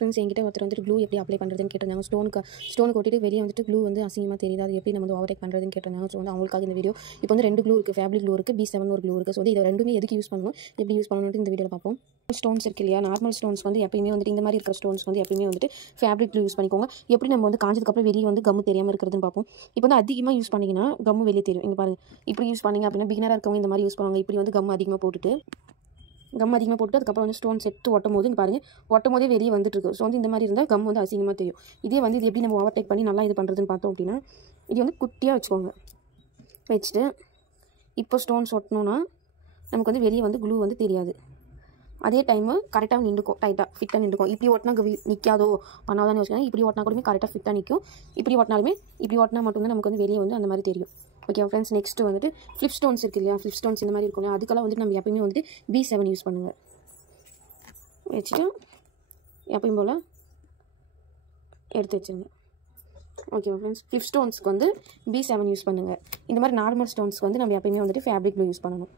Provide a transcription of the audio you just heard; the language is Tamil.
ஃப்ரெண்ட்ஸ் என்கிட்ட ஒருத்தர் வந்துட்டு க்ளூ எப்படி அப்ளை பண்ணுறதுன்னு கேட்டிருந்தாங்க. ஸ்டோன் கொட்டிட்டு வெளியே வந்துட்டு க்ளூ வந்து அசிங்கமாக தெரியுது, அது எப்படி நம்ம வந்து ஓவர்டேக் பண்ணுறதுன்னு கேட்டிருந்தாங்க. ஸோ வந்து அவங்களுக்காக இந்த வீடியோ. இப்போ வந்து 2 க்ளூ இருக்குது, ஃபேப்ரிக் க்ளூ இருக்குது, B7 ஒரு க்ளூ இருக்குது. ஸோ வந்து இதை ரெண்டுமே எதுக்கு யூஸ் பண்ணணும், எப்படி யூஸ் பண்ணணும்னு இந்த வீடியோவில் பார்ப்போம். ஸ்டோன்ஸ் இருக்கு இல்லையா, நார்மல் ஸ்டோன்ஸ் வந்து எப்பயுமே வந்துட்டு இந்த மாதிரி இருக்கிற ஸ்டோன்ஸ் வந்து எப்பயுமே வந்துட்டு ஃபேப்ரிக் க்ளூ யூஸ் பண்ணிக்கோங்க. எப்படி நம்ம வந்து காஞ்சதுக்கப்புறம் வெளியே வந்து கம்மு தெரியாமல் இருக்கிறதுன்னு பார்ப்போம். இப்போ வந்து அதிகமாக யூஸ் பண்ணிங்கன்னா கம்மு வெளியே தெரியும். இங்கே பாருங்கள், இப்படி யூஸ் பண்ணிங்க அப்படின்னா பிகினராக இருக்கவங்க இந்த மாதிரி யூஸ் பண்ணுவாங்க. இப்படி வந்து கம் அதிகமாக போட்டுட்டு அதுக்கப்புறம் வந்து ஸ்டோன் செட்டு ஒட்டும் போது இங்கே பாருங்கள், ஒட்டும் போதே வெளியே வந்துட்டு இருக்கு. ஸோ வந்து இந்த மாதிரி இருந்தால் கம் வந்து அசிங்கமாக தெரியும். இதே வந்து இது எப்படி நம்ம ஓவர்டேக் பண்ணி நல்லா இது பண்ணுறதுன்னு பார்த்தோம் அப்படின்னா, இது வந்து குட்டியாக வச்சுக்கோங்க. வச்சுட்டு இப்போ ஸ்டோன்ஸ் ஒட்டணும்னா நமக்கு வந்து வெளியே வந்து க்ளூ வந்து தெரியாது. அதே டைமு கரெக்டாக நின்றுக்கும், டைட்டாக ஃபிட்டாக நின்றுக்கும். இப்படி ஓட்டினா நிற்காதோ பண்ணாதானே வச்சுக்கோங்க. இப்படி ஓட்டினா கூடமே கரெக்டாக ஃபிட்டாக நிற்கும். இப்படி ஓட்டினாலுமே இப்படி ஓட்டினா மட்டும்தான் நமக்கு வந்து வெளியே வந்து அந்த மாதிரி தெரியும். ஓகே ஃப்ரெண்ட்ஸ், நெக்ஸ்ட்டு வந்துட்டு ஃப்ளிப் ஸ்டோன்ஸ் இருக்குது இல்லையா, ஃப்ளிப் ஸ்டோன்ஸ் இந்த மாதிரி இருக்கும் இல்லையா, அதுக்கெல்லாம் வந்துட்டு நம்ம எப்பயுமே வந்துட்டு B7 யூஸ் பண்ணுங்கள். வச்சுட்டு எப்பயும் போல் எடுத்து வச்சுருங்க. ஓகே ஃப்ரெண்ட்ஸ், ஃப்ளிப் ஸ்டோன்ஸ்க்கு வந்து B7 யூஸ் பண்ணுங்கள். இந்த மாதிரி நார்மல் ஸ்டோன்ஸ்க்கு வந்து நம்ம எப்பயுமே வந்துட்டு ஃபேப்ரிக் க்ளூ யூஸ் பண்ணணும்.